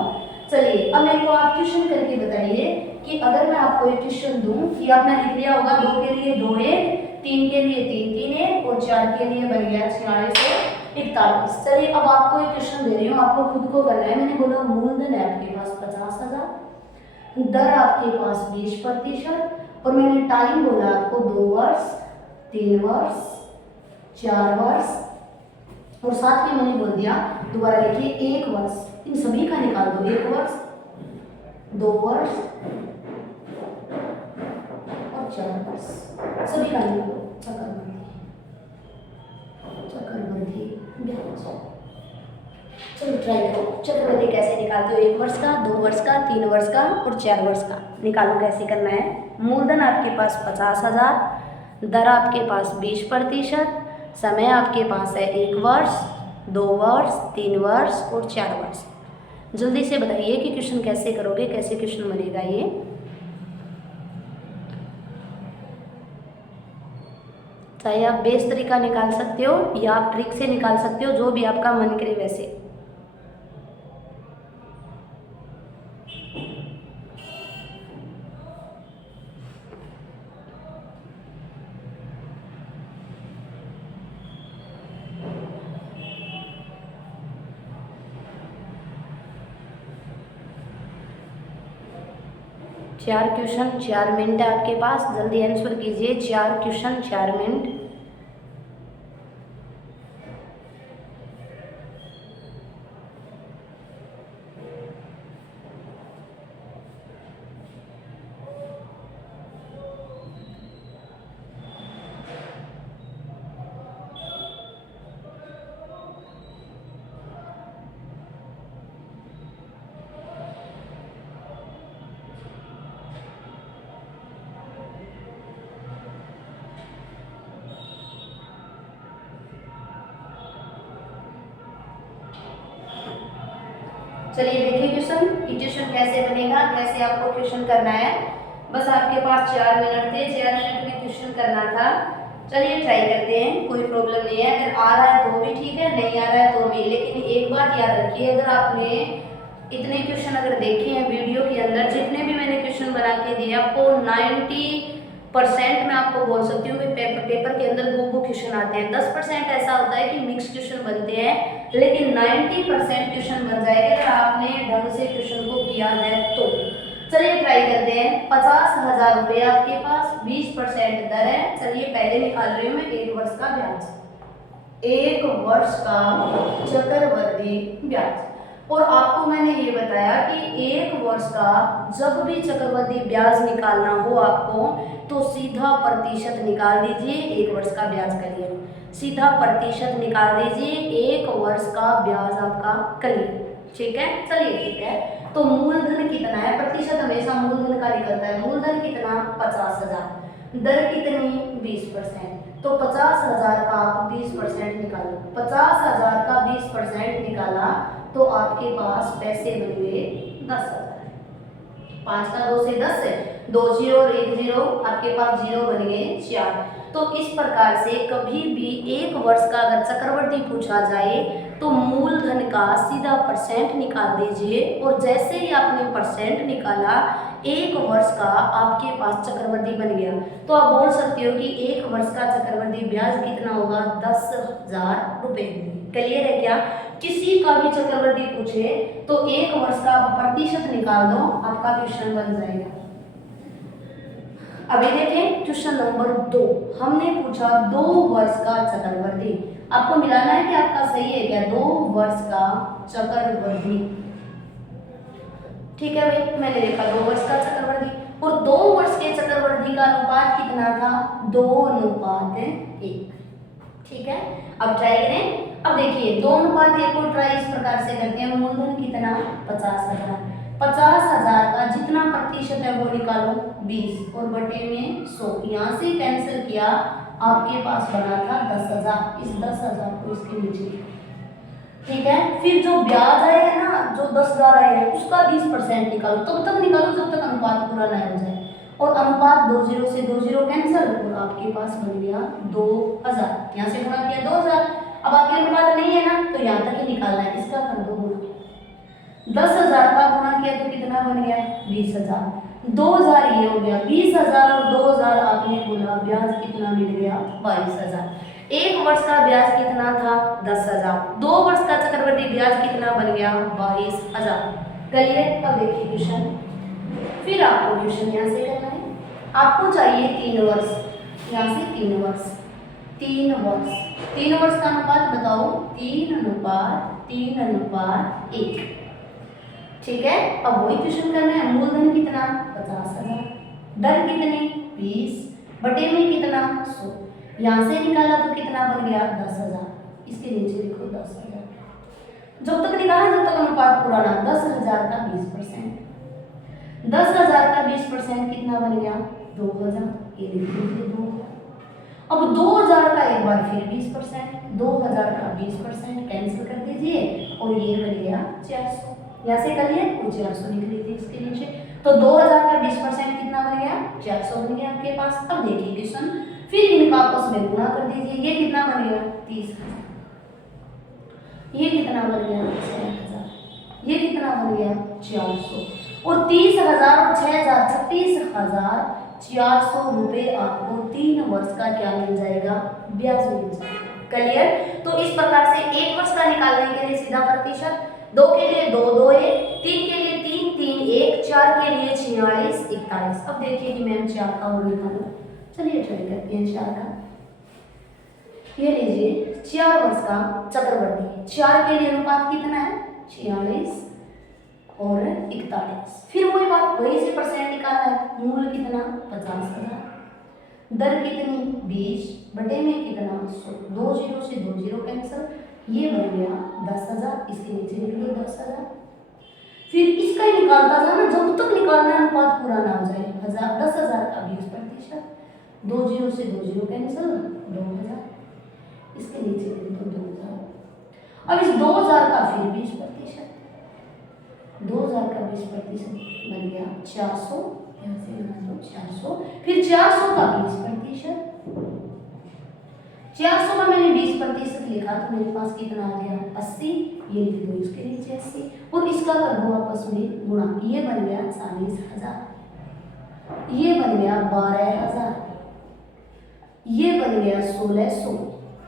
चलिए अब मेरे को आप क्वेश्चन करके बताइए कि अगर मैं आपको एक क्वेश्चन दूं कि आपने लिख लिया होगा 2 के लिए 2 1, 3 के लिए 3 3 1 और 4 के लिए बन गया 46 और 41। चलिए अब आपको एक क्वेश्चन दे रही हूँ, आपको खुद को करना है। मैंने बोला मूलधन है आपके पास 50,000, दर आपके पास 20% और मैंने टाइम बोला आपको 2 वर्ष, 3 वर्ष, 4 वर्ष और साथ में मैंने बोल दिया, दोबारा लिखिए 1 वर्ष। इन सभी का निकाल दो, 1 वर्ष, 2 वर्ष और 4 वर्ष, सभी का निकालो। चक्रवृद्धि ब्याज। चलो ट्राई करो, चक्रवृद्धि कैसे निकालते हो? 1 वर्ष का, 2 वर्ष का, 3 वर्ष का और 4 वर्ष का। निकालो कैसे करना है। मूलधन आपके पास 50,000, दर आपके पास 20%, समय आपके पास है 1 वर्ष, 2 वर्ष, 3 वर्ष और 4 वर्ष। जल्दी से बताइए कि क्वेश्चन कैसे करोगे, कैसे क्वेश्चन बनेगा ये। चाहे आप बेस तरीका निकाल सकते हो या आप ट्रिक से निकाल सकते हो, जो भी आपका मन करे वैसे। चार क्वेश्चन 4 मिनट है आपके पास, जल्दी आंसर कीजिए। 4 क्वेश्चन 4 मिनट। चलिए देखिए क्वेश्चन, क्वेश्चन कैसे बनेगा, कैसे आपको क्वेश्चन करना है। बस आपके पास 4 मिनट थे, 4 मिनट में क्वेश्चन करना था। चलिए ट्राई करते हैं, कोई प्रॉब्लम नहीं है। अगर आ रहा है तो भी ठीक है, नहीं आ रहा है तो भी। लेकिन एक बात याद रखिए, अगर आपने इतने क्वेश्चन अगर देखे हैं वीडियो के अंदर, जितने भी मैंने क्वेश्चन बना के दिए आपको 90% मैं आपको बोल सकती हूँ कि पेपर के अंदर वो क्वेश्चन आते हैं। 10% ऐसा होता है कि मिक्स क्वेश्चन बनते हैं, लेकिन 90% क्वेश्चन बन जाएगा अगर आपने ढंग से क्वेश्चन को किया है तो। चलिए ट्राई करते हैं। 50,000 रुपये आपके पास, 20% दर है। चलिए पहले निकाल रही हूँ मैं 1 वर्ष का ब्याज, 1 वर्ष का चक्रवृद्धि ब्याज। और आपको मैंने ये बताया कि 1 वर्ष का जब भी चक्रवृद्धि ब्याज निकालना हो आपको तो सीधा प्रतिशत निकाल दीजिए। 1 वर्ष का ब्याज करिए, सीधा प्रतिशत निकाल दीजिए। 1 वर्ष का ब्याज आपका करिए, ठीक है। चलिए ठीक है, तो मूलधन कितना है? प्रतिशत हमेशा मूलधन का निकलता है। मूलधन कितना? 50,000, दर कितनी? 20%। तो 50,000 का आप 20% निकालो। 50,000 का 20% निकाला तो आपके पास पैसे बन गए 10,000। 5 का 2 से 10 है, 2 0 और 1 0, आपके पास 0 बन गए 4। तो इस प्रकार से कभी भी 1 वर्ष का अगर चक्रवृद्धि पूछा जाए तो मूलधन का सीधा परसेंट निकाल दीजिए और जैसे ही आपने परसेंट निकाला 1 वर्ष का आपके पास चक्रवृद्धि बन गया। तो आप बोल सकते हो कि 1 वर्ष का चक्रवृद्धि ब्याज कितना होगा? 10,000 रुपये। क्लियर है क्या? किसी का भी चक्रवृद्धि पूछे तो 1 वर्ष का प्रतिशत निकाल दो, आपका क्वेश्चन बन जाएगा। अभी देखें क्वेश्चन नंबर 2, हमने पूछा 2 वर्ष का चक्रवृद्धि। आपको मिलाना है कि आपका सही है क्या, 2 वर्ष का चक्रवृद्धि। ठीक है भाई, मैंने देखा 2 वर्ष का चक्रवृद्धि, और 2 वर्ष के चक्रवृद्धि का अनुपात कितना था, 2:1। ठीक है, अब ट्राई करें। अब देखिए 2:1 को ट्राई इस प्रकार से करते हैं, मूलधन कितना, 50,000। 50,000 का जितना प्रतिशत है वो निकालो 20 और बटे में 100। यहाँ से कैंसिल किया, आपके पास बना था 10,000। इस 10,000 को इसके नीचे, ठीक है। फिर जो ब्याज आया है ना, जो 10,000 आया है उसका 20% निकालो, तब तक निकालो जब तक अनुपात पूरा ना हो जाए। और अनुपात 20 से 20 कैंसिल, और आपके पास बन गया 2,000। यहाँ से गुणा किया 2,000। अब आपके अनुपात नहीं है ना, तो यहाँ तक ही निकालना है, इसका कर दो गुणा। 10,000 का गुणा किया तो कितना बन गया, 20,000। 2,000 ये हो गया, 20,000 और 2,000 आपने बोला, ब्याज कितना मिल गया, 22,000। 1 वर्ष का ब्याज कितना था, 10,000। 2 वर्ष का चक्रवृद्धि ब्याज कितना बन गया, 22,000। क्लियर। अब देखिए क्वेश्चन, फिर आपको क्वेश्चन यहाँ से करना है। आपको चाहिए 3 वर्ष, यहाँ से 3 वर्ष, 3 वर्ष, 3 वर्ष का अनुपात बताओ, 3:1। ठीक है। अब वही क्वेश्चन करना है, मूलधन कितना, 50,000, दर कितनी, 20, बटे में कितना, 100। यहाँ से निकाला तो कितना बन गया, 10,000। इसके नीचे लिखो 10,000। जब तक निकाला जब तक अनुपात पूरा ना, 10,000 का 20%, 10,000 का 20% कितना बन गया, 2,000। ये लिख लीजिए 2,000। अब 2,000 का एक बार फिर 20%, 2,000 का 20% कैंसिल कर दीजिए, और ये बन गया 400। यहाँ से करिए वो 400 लिख लीजिए इसके नीचे। तो 2,000 का 20% कितना बन गया, 400 बन गया आपके पास। अब देखिए क्वेश्चन, फिर इनका आपस में गुणा कर दीजिए। ये कितना बन गया, 30,000। ये कितना बन गया, 6,000। ये कितना बन गया, 400। और 30,000 और 6,000, 36,400 रुपये आपको 3 वर्ष का क्या मिल जाएगा, ब्याज मिल जाएगा। क्लियर। तो इस प्रकार से 1 वर्ष का निकालने के लिए सीधा प्रतिशत, 2 के लिए 2, 2 1, 3 के लिए 3, 3 1, 4 के लिए 46, 41। अब देखिए कि मैम 4 का और निकालो, चलिए ट्राई करते हैं 4 का। ये लीजिए 4 वर्ष का चक्रवृद्धि, 4 के लिए अनुपात कितना है, 46 और 41। फिर वही बात, वही से परसेंट निकालना है, मूल कितना, 50,000, दर कितनी, 20, बटे में कितना, 100। 2 0 से 2 0 कैंसिल, ये बन गया 10,000। इसके नीचे लिख लो 10,000। फिर इसका ही निकालता जाना, जब तक निकालना अनुपात पूरा ना हो जाए। 10,000 का 20%, 2 0 से 2 0 कैंसिल, 2,000। इसके नीचे लिख दो 2,000। अब इस 2,000 का फिर 20%, 2,000 का 20% बन गया 400। यहाँ से बना लो 400। फिर 400 का 20%, 400 का मैंने 20% लिखा तो मेरे पास कितना आ गया, 80। ये लिख दो इसके नीचे 80, और इसका कर दो आपस में गुणा। ये बन गया 40,000, ये बन गया 12,000, ये बन गया 1,600,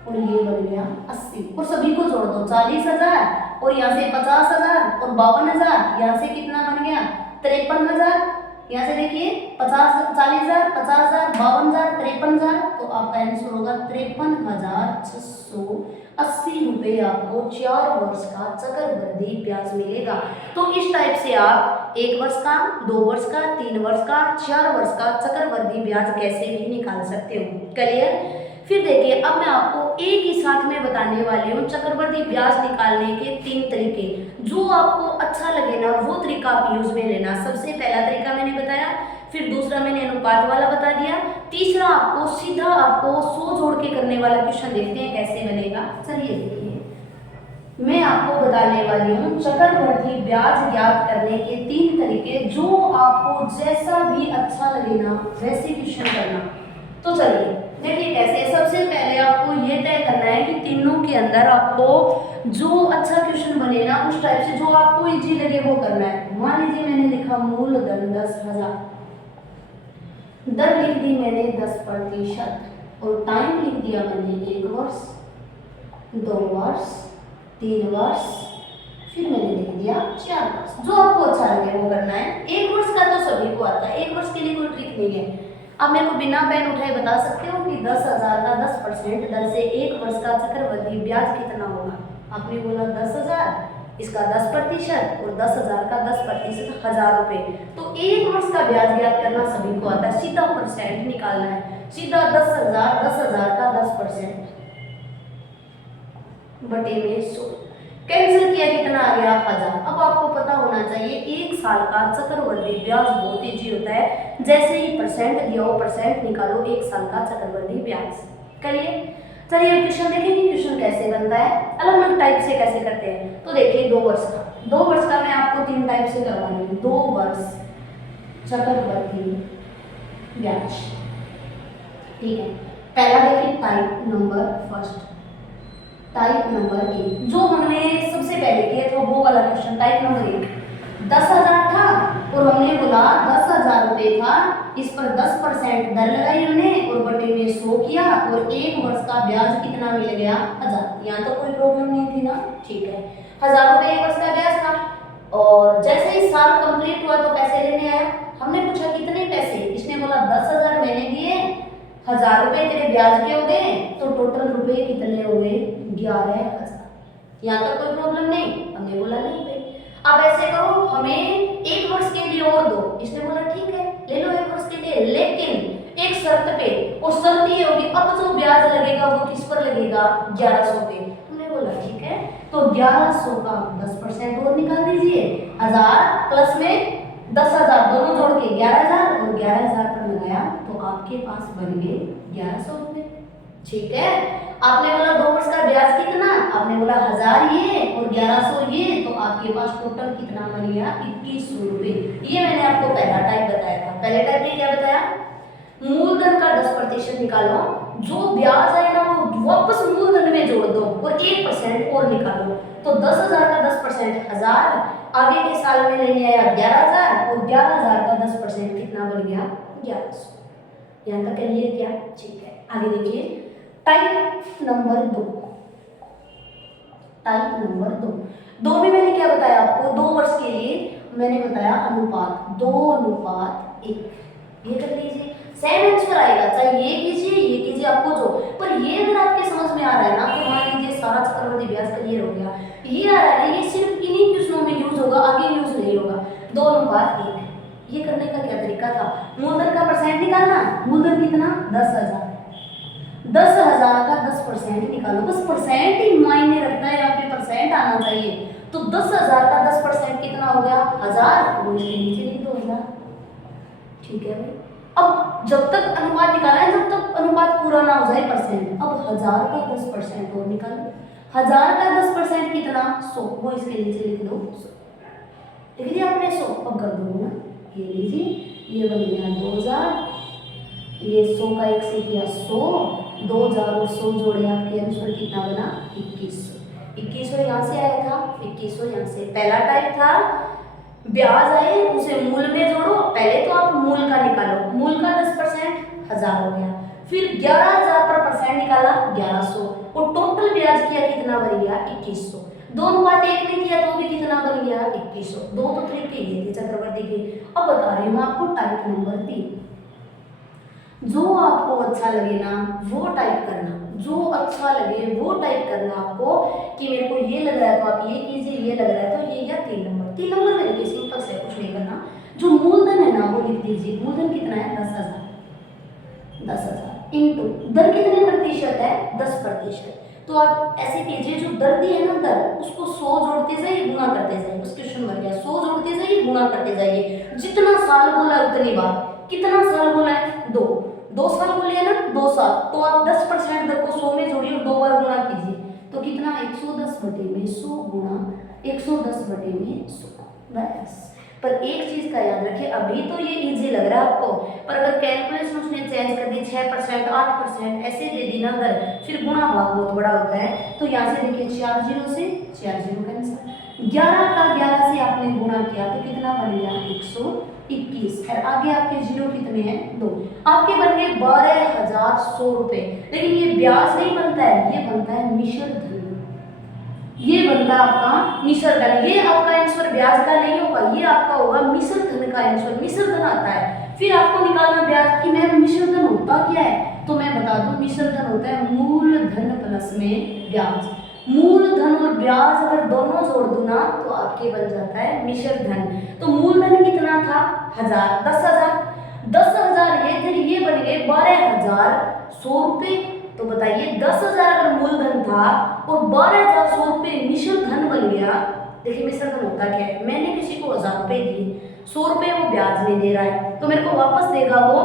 और ये बन गया 80। और सभी को जोड़ दो, 40,000 और यहाँ से 50,000 और 52,000, यहाँ से कितना बन गया, 53,000। यहाँ से देखिए 50, 40,000, 50,000, 52,000, 53,000, तो आपका आंसर होगा 53,680 रुपये आपको 4 वर्ष का चक्रवृद्धि ब्याज मिलेगा। तो इस टाइप से आप 1 वर्ष का, 2 वर्ष का, 3 वर्ष का, 4 वर्ष का चक्रवृद्धि ब्याज कैसे भी निकाल सकते हो। क्लियर। फिर देखिए, अब मैं आपको एक ही साथ में बताने वाली हूँ चक्रवृद्धि ब्याज निकालने के 3 तरीके। जो आपको अच्छा लगे ना वो तरीका आप यूज में लेना। सबसे पहला तरीका मैंने बताया, फिर दूसरा मैंने अनुपात वाला बता दिया, तीसरा आपको सीधा आपको 100 जोड़ के करने वाला क्वेश्चन देखते हैं कैसे बनेगा। चलिए देखिए, मैं आपको बताने वाली हूँ चक्रवृद्धि ब्याज ज्ञात करने के 3 तरीके। जो आपको जैसा भी अच्छा लगे ना वैसे क्वेश्चन करना। तो चलिए देखिए कैसे। सबसे पहले आपको ये तय करना है कि तीनों के अंदर आपको जो अच्छा क्वेश्चन बने ना उस टाइप से, जो आपको इजी लगे वो करना है। मान लीजिए मैंने लिखा मूलधन 10,000, दर लिख दी मैंने 10%, और टाइम लिख दिया मैंने 1 वर्ष, 2 वर्ष, 3 वर्ष, फिर मैंने लिख दिया 4 वर्ष। जो आपको अच्छा लगे वो करना है। 1 वर्ष का तो सभी को आता है, 1 वर्ष के लिए कोई ट्रिक नहीं है। आप मेरे को बिना पेन उठाए बता सकते हो कि 10,000 का 10% दर से 1 वर्ष का चक्रवृद्धि ब्याज कितना होगा? आपने बोला 10,000, इसका 10% और 10,000 का 10% 1,000 रुपये। तो 1 वर्ष का ब्याज ज्ञात करना सभी को आता है, सीधा परसेंट निकालना है, सीधा 10,000 का 10% बटे में 100 कैंसिल किया, कितना आ गया 1,000। अब आपको पता होना चाहिए 1 साल का चक्रवृद्धि ब्याज बहुत ईजी होता है, जैसे ही परसेंट दिया हो परसेंट निकालो 1 साल का चक्रवृद्धि ब्याज। करिए, चलिए अब क्वेश्चन देखेंगे क्वेश्चन कैसे बनता है, अलग अलग टाइप से कैसे करते हैं। तो देखिए 2 वर्ष का, 2 वर्ष का मैं आपको 3 टाइप से करवाऊंगी। 2 वर्ष चक्रवृद्धि ब्याज, ठीक है। पहला देखिए type number first, type number A, जो हमने सबसे पहले किया था वो वाला क्वेश्चन। टाइप नंबर ए 10,000 था और हमने बोला 10,000 रुपये था, इस पर 10% दर लगाई हमने और बटे में 100 किया और 1 वर्ष का ब्याज कितना मिल गया 1,000। यहाँ तो कोई प्रॉब्लम नहीं थी ना, ठीक है। 1,000 रुपये 1 वर्ष का ब्याज था और जैसे ही साल कंप्लीट हुआ तो पैसे लेने आया, हमने पूछा कितने पैसे, इसने बोला 10,000 मैंने दिए, 1,000 रुपये तेरे ब्याज के हो गए, तो टोटल रुपए कितने हो गए 11,000। यहाँ तक कोई प्रॉब्लम नहीं, हमने बोला नहीं भाई। अब ऐसे करो हमें 1 वर्ष के लिए और दो, इसने बोला ठीक है ले लो 1 वर्ष के लिए, लेकिन एक शर्त पे, और शर्त ये होगी अब जो ब्याज लगेगा वो किस पर लगेगा 1,100 पे। हमने बोला ठीक है, तो 1,100 का 10% और निकाल दीजिए, 1,000 प्लस में 10,000 दोनों जोड़ के 11,000 और 11,000 पर लगाया तो आपके पास बन गए 1,100 रुपये, ठीक है। आपने बोला 2 वर्ष का ब्याज कितना, आपने बोला 1,000 ये और 1,100 ये, तो आपके पास टोटल कितना बन गया 2,100 रुपये। ये मैंने आपको पहला टाइप बताया था। पहले टाइप में क्या बताया, मूलधन का 10% निकालो, जो ब्याज है ना वो वापस मूलधन में जोड़ दो और 1% और निकालो, तो 10,000 का 10% 1,000, आगे के साल में लेने आया 11,000 और 11,000 का 10% कितना बन गया 1,100। यहाँ तक करिए क्या, ठीक है। आगे देखिए टाइप नंबर 2, टाइप नंबर 2 में मैंने क्या बताया आपको, 2 वर्ष के लिए मैंने बताया अनुपात 2:1, ये कर लीजिए, सेम आंसर आएगा, चाहे ये कीजिए आपको जो, पर ये अगर आपके समझ में आ रहा है ना तो मान लीजिए सारा चक्रवृद्धि ब्याज क्लियर हो गया। ये आ रहा है ना, ये सिर्फ इन्हीं क्वेश्चनों में यूज होगा, आगे यूज नहीं होगा। 2:1 ये करने का क्या तरीका था, मूलधन का परसेंट निकालना, मूलधन कितना 10,000, 10,000 का 10% निकालो, बस परसेंट ही मायने रखता है, यहाँ पे परसेंट आना चाहिए। तो 10,000 का 10% कितना हो गया 1,000, वो इसके नीचे लिख दो 1,000, ठीक है भाई। अब जब तक अनुपात निकाला है, जब तक अनुपात पूरा ना हो जाए परसेंट, अब 1,000 का 10% और निकालो, 1,000 का 10% कितना 100, वो इसके नीचे लिख दो 100, लिख दिया आपने 100। अब कर दो ना, ये लीजिए, ये बन गया 2,000, ये 100 का 1 से किया 100, 2,000 और 100 जोड़े आपके आंसर कितना बना 2,100। 2,100 यहाँ से आया था, 2,100 यहाँ से। पहला टाइप था ब्याज आए उसे मूल में जोड़ो, पहले तो आप मूल का निकालो, मूल का 10% 1,000 हो गया, फिर 11,000 पर परसेंट निकाला 1,100 और टोटल ब्याज किया कितना बन गया 2,100। 2:1 नहीं किया तो भी कितना बन गया 2,100। 2 तो तरीके ये थे चक्रवृद्धि के। अब बता रही हूँ आपको टाइप नंबर 3, जो आपको अच्छा लगे ना वो टाइप करना, जो अच्छा लगे वो टाइप करना आपको, कि मेरे को ये लग रहा है तो आप ये कीजिए, ये लग रहा है तो ये, या 3 नंबर। 3 नंबर में देखिए सिंपल से कुछ नहीं करना, जो मूलधन है ना वो लिख दीजिए। मूलधन कितना है 10,000, 10,000 इंटू दर कितने प्रतिशत है 10%। तो आप ऐसे कीजिए, जो दर दी है ना दर, उसको 100 जोड़ते जाइए, गुणा करते जाइए, उस क्वेश्चन बन गया 100 जोड़ते जाइए, गुणा करते जाइए, जितना साल बोला उतनी बार। कितना साल बोला है 2 साल बोलिए ना 2 साल, तो आप 10% दर को 100 में जोड़िए और 2 बार गुणा कीजिए, तो कितना 110 बटे में 100 गुणा 110 बटे में 100, बस। पर एक चीज का याद रखिए, अभी तो ये इजी लग रहा है आपको, पर अगर कैलकुलेशन उसने चेंज कर दी 6%, 8% ऐसे दे दी ना अगर, फिर गुणा भाग बहुत बड़ा होता है। तो यहाँ से देखिए 4 0 से 4 0 कैंसिल, 11 का 11 से आपने गुणा किया तो कितना बन गया 121, और आगे आपके जीरो कितने हैं 2, आपके बन गए 12,100 रुपये। लेकिन ये ब्याज नहीं बनता है, ये बनता है मिश्र धन, ये बनता है आपका मिश्र धन। ये आपका आंसर ब्याज का नहीं होगा, ये आपका होगा मिश्र धन का आंसर। मिश्र धन आता है फिर आपको निकालना ब्याज कि मैम मिश्र धन होता क्या है, तो मैं बता दूं मिश्र धन होता है मूलधन प्लस में ब्याज। मूलधन और ब्याज अगर दोनों जोड़ दूं ना तो आपके बन जाता है मिश्र धन। तो मूलधन कितना था 1000, 10,000 ये थे, ये बन गए 12,100 रुपए। तो बताइए 10,000 अगर मूलधन था और 12,100 रुपए मिश्र धन बन गया। देखिए मिश्र धन होता क्या है, मैंने किसी को 1000 रुपए दिए, 100 रुपए वो ब्याज में दे रहा है, तो मेरे को वापस देगा वो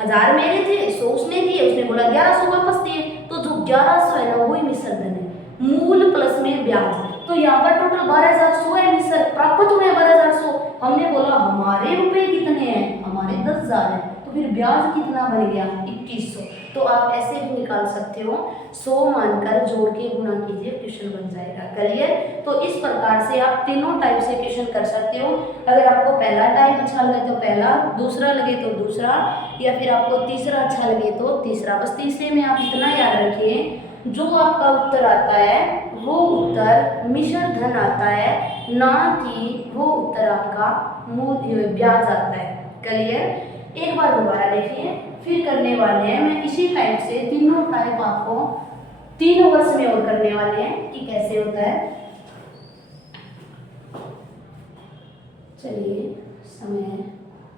1000 मेरे थे, 100 उसने दिए, उसने बोला 1100 वापस दिए, तो जो 1100 है ना वही मिश्र धन है, मूल प्लस में ब्याज। तो यहाँ पर टोटल 12,100 है, मिश्र प्राप्त हुए 12,100। हमने बोला हमारे रुपए कितने हैं, हमारे 10,000 है, तो फिर ब्याज कितना बन गया 2100। तो आप ऐसे भी निकाल सकते हो, 100 मानकर जोड़ के गुणा कीजिए, क्वेश्चन बन जाएगा। क्लियर? तो इस प्रकार से आप तीनों टाइप से क्वेश्चन कर सकते हो। अगर आपको पहला टाइप अच्छा लगे तो पहला, दूसरा लगे तो दूसरा, या फिर आपको तीसरा अच्छा लगे तो तीसरा। बस तीसरे में आप इतना याद रखिए, जो आपका उत्तर आता है वो उत्तर मिश्र धन आता है, ना कि वो उत्तर आपका मूल ब्याज आता है। क्लियर? एक बार दोबारा देखिए, फिर करने वाले हैं मैं इसी टाइप से तीनों टाइप आपको 3 वर्ष में और करने वाले हैं कि कैसे होता है। चलिए समय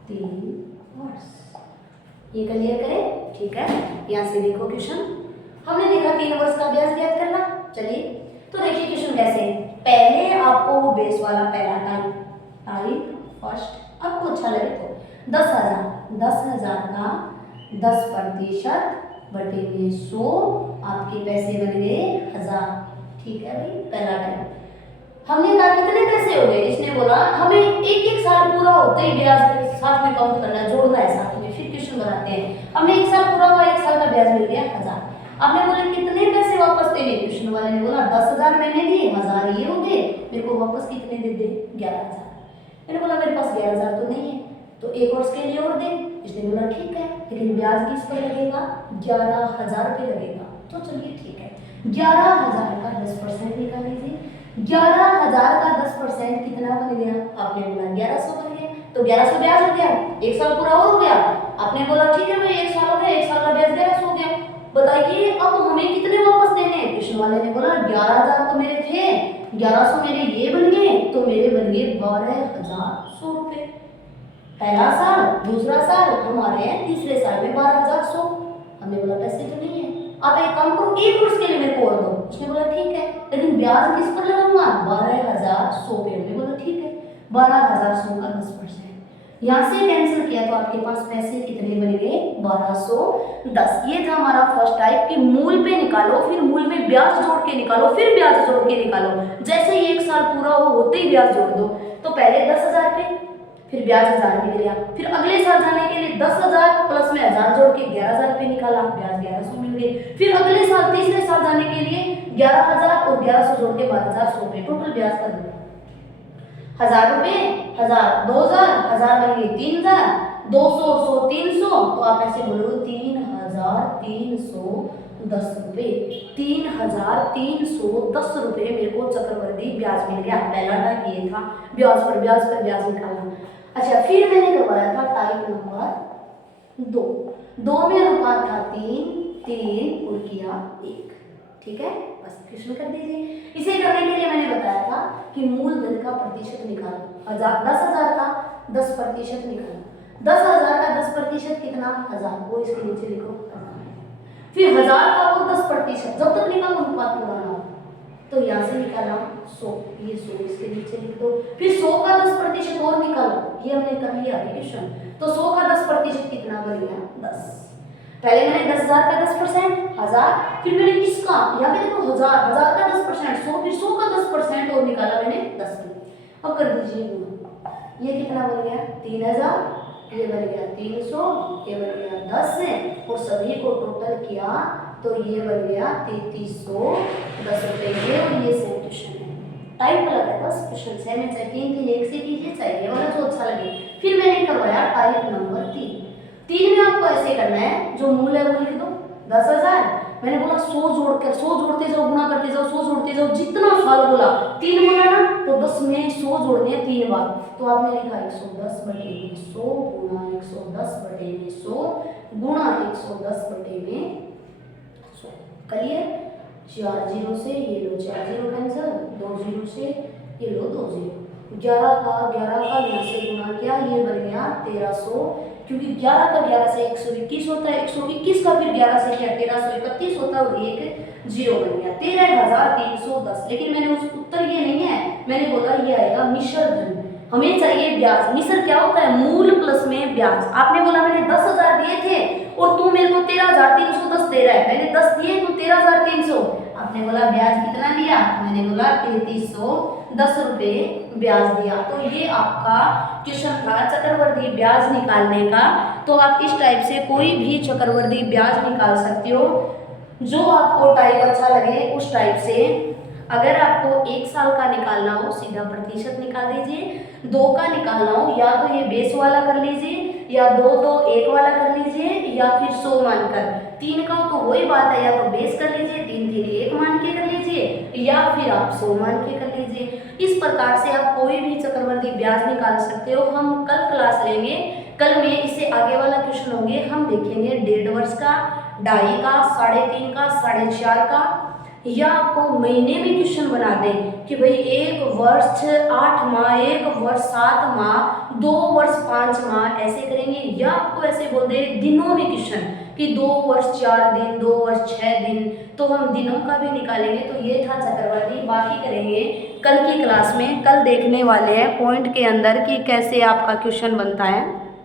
3 वर्ष, ये क्लियर करें, ठीक है। यहाँ से देखो क्वेश्चन, हमने देखा 3 वर्ष का ब्याज ज्ञात करना। चलिए तो देखिए क्वेश्चन कैसे है। पहले आपको वो बेस वाला पहला टाइप फर्स्ट, आपको अच्छा लगे तो 10,000 का 10% बटे में 100, आपके पैसे बन गए 1000। ठीक है भाई, पहला टाइप। हमने कहा कितने पैसे हो गए, इसने बोला हमें एक साल पूरा होते ही ब्याज साथ में काउंट करना है, जोड़ना है साथ में। फिर क्वेश्चन बनाते हैं, हमने 1 साल पूरा हुआ, 1 साल का ब्याज मिल गया 1000। आपने बोले कितने पैसे वापस देने, क्वेश्चन वाले ने बोला 10,000 मैंने दिए, 1000 ये हो गए, मेरे को वापस कितने दे दे 11,000। मैंने बोला मेरे पास 11,000 तो नहीं है, तो एक वर्ष के लिए और दे। इसने बोला ठीक है, लेकिन ब्याज किस पर लगेगा, 11,000 रुपये लगेगा। तो चलिए ठीक है, 11,000 का 10% निकाल लीजिए। 11,000 का 10% कितना बन गया, आपने बोला 1100 बन गया, तो 1100 ब्याज हो गया, 1 साल पूरा और हो गया। आपने बोला ठीक है भाई 1 साल हो गया, 1 साल का ब्याज 1100 हो गया। बताइए अब हमें कितने वापस देने हैं। क्वेश्चन वाले ने बोला 11,000 तो मेरे थे, 1100 मेरे ये बन गए, तो मेरे बन गए 12,100 रुपये। पहला साल, दूसरा साल, हमारे तीसरे साल में 12,100। हमने बोला पैसे तो नहीं है, आप एक काम करो, एक वर्ष के लिए मेरे को और दो। उसने बोला ठीक है, लेकिन ब्याज किस पर लगाऊंगा, 12,100 पे। हमने बोला ठीक है, 12,100 का 10%। यहाँ से कैंसिल किया तो आपके पास पैसे कितने बन गए, 1210। ये था हमारा फर्स्ट टाइप कि मूल पे निकालो, फिर मूल में ब्याज जोड़ के निकालो, फिर ब्याज जोड़ के निकालो। जैसे ही 1 साल पूरा हो होते ही ब्याज जोड़ दो। तो पहले 10,000 पे, फिर ब्याज 1000 मिल गया, फिर अगले साल जाने के लिए 10,000 प्लस में 1000 जोड़ के 11,000 पे निकाला, ब्याज 1100 मिल गए। फिर अगले साल तीसरे साल जाने के लिए 11,000 और 1100 जोड़ के 12,100 रुपये, टोटल ब्याज का 1000 रुपये, 1000 2000, 1000 बन गए 3,000, 200 100 300, तो आप ऐसे बोलो 3,310 रुपये। 3,310 रुपये मेरे को चक्रवृद्धि ब्याज मिल गया। पहला टाइप ये था, ब्याज पर ब्याज निकालना। अच्छा, फिर मैंने करवाया था टाइप नंबर 2 में अनुपात था 3 और किया 1। ठीक है, बस क्वेश्चन कर दीजिए। इसे करने के लिए मैंने बताया था कि मूलधन का प्रतिशत निकालो। 10,000 का 10% निकालो। 10,000 का 10% कितना, 1000, वो इसके नीचे लिखो 1000। फिर 1000 का और 10%, जब तक निकालो अनुपात पूरा ना हो। तो यहाँ से निकाला 100, ये 100 इसके नीचे लिख दो। फिर 100 का 10% और निकालो, ये हमने कर लिया क्वेश्चन। तो 100 का 10% कितना बन गया, 10। पहले मैंने 10,000 का 10%, 1000, फिर मैंने इसका यहाँ पे देखो 1000 का 10%, 100, फिर 100 का 10% और निकाला मैंने 10 की। अब कर दीजिए गुणा, ये कितना बन गया 3,000, ये बन गया 300, ये बन गया 10 है, और सभी को टोटल किया तो ये बन गया 3,310 रुपये। और ये सेम क्वेश्चन है, टाइप अलग है, बस क्वेश्चन सेम है, चाहे 3 से कीजिए, चाहे ये वाला जो अच्छा लगे। फिर मैंने करवाया टाइप नंबर 3 में आपको ऐसे करना है, जो मूल है वो लिख दो 10,000। मैंने बोला 100 जोड़ते जाओ, गुणा करते जाओ, 100 जोड़ते जाओ, जितना साल बोला 3 बोला ना, तो 10 में 100 जोड़ने हैं 3 बार। तो आपने लिखा 110 बटे 100 गुणा 110 बटे में 100 गुणा 110 बटे में 100। क्लियर? 4 जीरो से ये लो 4 जीरो कैंसिल, 2 जीरो से ये लो 2 जीरो, 11 का यहाँ से गुणा किया, ये बन गया 1300, क्योंकि 11 का 11 से 121 होता है, 121 का फिर 11 से क्या 1331 होता है, और एक जीरो बन गया 13,310। लेकिन मैंने उस उत्तर ये नहीं है, मैंने बोला ये आएगा मिश्र धन, हमें चाहिए ब्याज। मिश्र क्या होता है? मूल प्लस में ब्याज। आपने बोला मैंने 10,000 दिए थे और तू मेरे को 13,310 दे रहा है, मैंने 10 दिए तो 13,300, आपने बोला ब्याज कितना दिया, मैंने बोला 3,310 रुपये ब्याज दिया। तो ये आपका क्वेश्चन था चक्रवर्ती ब्याज निकालने का। तो आप इस टाइप से कोई भी चक्रवर्ती ब्याज निकाल सकते हो, जो आपको टाइप अच्छा लगे उस टाइप से। अगर आपको 1 साल का निकालना हो सीधा प्रतिशत निकाल दीजिए, 2 का निकालना हो या तो ये बेस वाला कर लीजिए, या 2 तो 1 वाला कर लीजिए, या फिर 100 मानकर। 3 का तो वही बात है, या तो बेस कर लीजिए 3 3 1 मान के कर लीजिए, या फिर आप 100 मान के कर लीजिए। इस प्रकार से आप कोई भी चक्रवर्ती ब्याज निकाल सकते हो। हम कल क्लास लेंगे, कल में इससे आगे वाला क्वेश्चन होंगे, हम देखेंगे 1.5 वर्ष का, 2.5 का, 3.5 का, 4.5 का, या आपको महीने में क्वेश्चन बना दें कि भाई 1 वर्ष 8 माह, 1 वर्ष 7 माह, 2 वर्ष 5 माह, ऐसे करेंगे। या आपको ऐसे बोल दे दिनों में क्वेश्चन कि 2 वर्ष 4 दिन, 2 वर्ष 6 दिन, तो हम दिनों का भी निकालेंगे। तो ये था चक्रवर्ती, बाकी करेंगे कल की क्लास में। कल देखने वाले हैं पॉइंट के अंदर कि कैसे आपका क्वेश्चन बनता है।